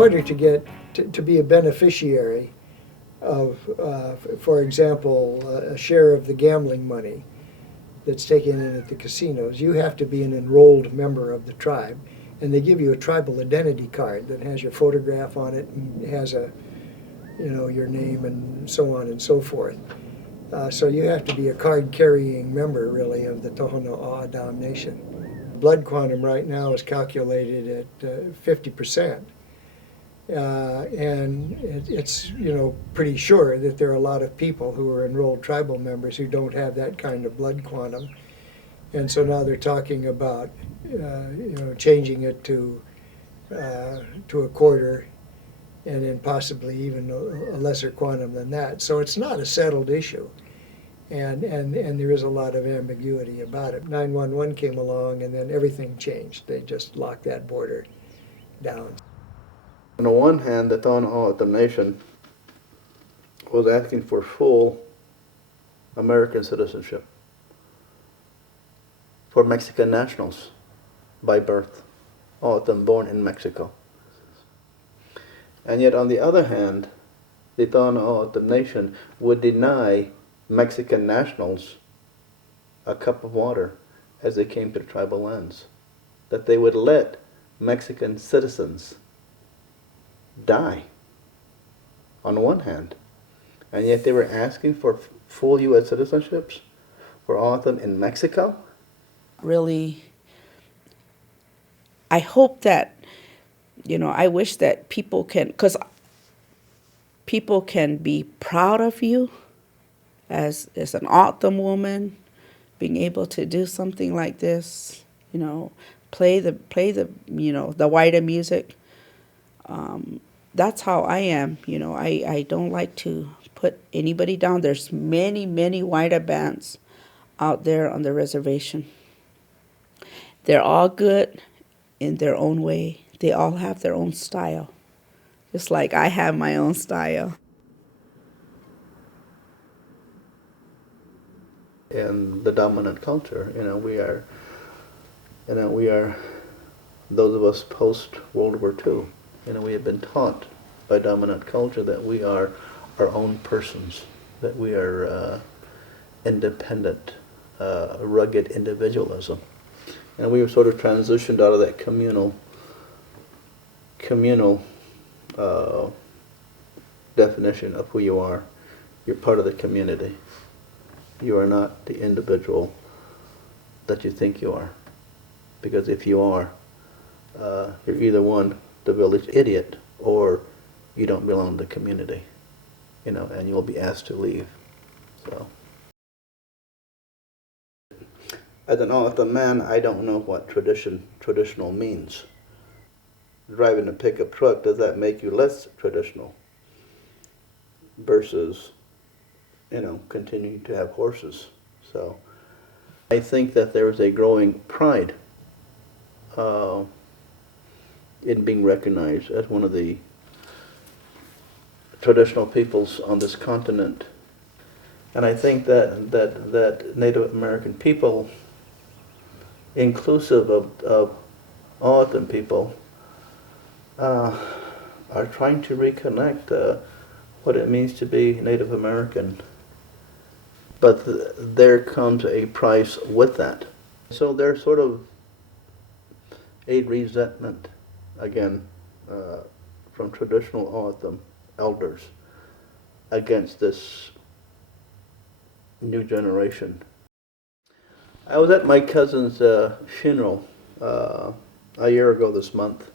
order to get to be a beneficiary of, for example, a share of the gambling money that's taken in at the casinos, you have to be an enrolled member of the tribe. And they give you a tribal identity card that has your photograph on it and has your name and so on and so forth. So you have to be a card-carrying member, really, of the Tohono O'odham Nation. Blood quantum right now is calculated at 50%. And it's pretty sure that there are a lot of people who are enrolled tribal members who don't have that kind of blood quantum, and so now they're talking about changing it to a quarter, and then possibly even a lesser quantum than that. So it's not a settled issue, and there is a lot of ambiguity about it. 911 came along, and then everything changed. They just locked that border down. On the one hand, the Tohono O'odham Nation was asking for full American citizenship for Mexican nationals by birth, all of them born in Mexico. And yet, on the other hand, the Tohono O'odham Nation would deny Mexican nationals a cup of water as they came to the tribal lands, that they would let Mexican citizens die on one hand, and yet they were asking for full U.S. citizenships for all of them in Mexico. Really, I hope that, I wish that people can, because people can be proud of you as an O'odham woman, being able to do something like this, play the Waila music. That's how I am, I don't like to put anybody down. There's many, many Waila bands out there on the reservation. They're all good in their own way. They all have their own style, just like I have my own style. In the dominant culture, we are those of us post World War II. We have been taught by dominant culture that we are our own persons, that we are independent, rugged individualism. And we have sort of transitioned out of that communal definition of who you are. You're part of the community. You are not the individual that you think you are. Because if you are, you're either the village idiot, or you don't belong to the community, and you'll be asked to leave. So, as an O'odham man, I don't know what traditional means. Driving a pickup truck, does that make you less traditional? Versus, continuing to have horses. So, I think that there is a growing pride in being recognized as one of the traditional peoples on this continent. And I think that Native American people, inclusive of O'odham people, are trying to reconnect what it means to be Native American. But there comes a price with that. So there's sort of a resentment, again, from traditional O'odham elders against this new generation. I was at my cousin's funeral a year ago this month.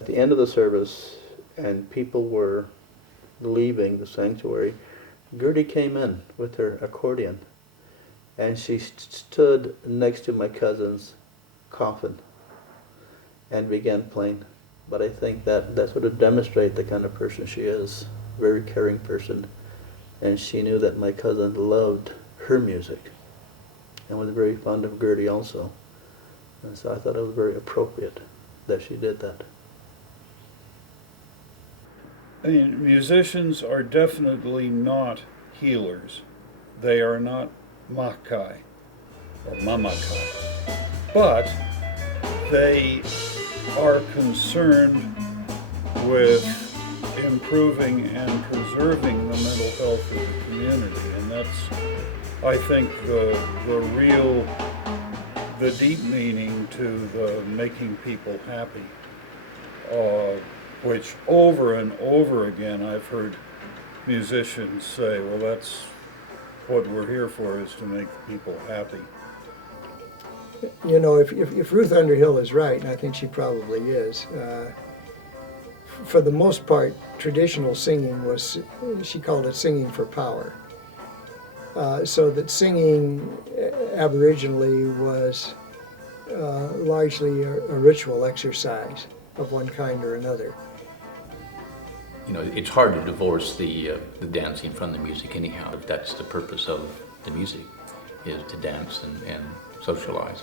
At the end of the service, and people were leaving the sanctuary, Gertie came in with her accordion, and she stood next to my cousin's coffin and began playing. But I think that sort of demonstrates the kind of person she is, very caring person. And she knew that my cousin loved her music and was very fond of Gertie also. And so I thought it was very appropriate that she did that. I mean, musicians are definitely not healers. They are not makai or mamakai. But they are concerned with improving and preserving the mental health of the community. And that's, I think, the deep meaning to the making people happy, which over and over again I've heard musicians say, well, that's what we're here for, is to make people happy. You know, if Ruth Underhill is right, and I think she probably is, for the most part, traditional singing was, she called it singing for power. So that singing aboriginally was largely a ritual exercise of one kind or another. You know, it's hard to divorce the dancing from the music anyhow. If that's the purpose of the music, is to dance and socialize.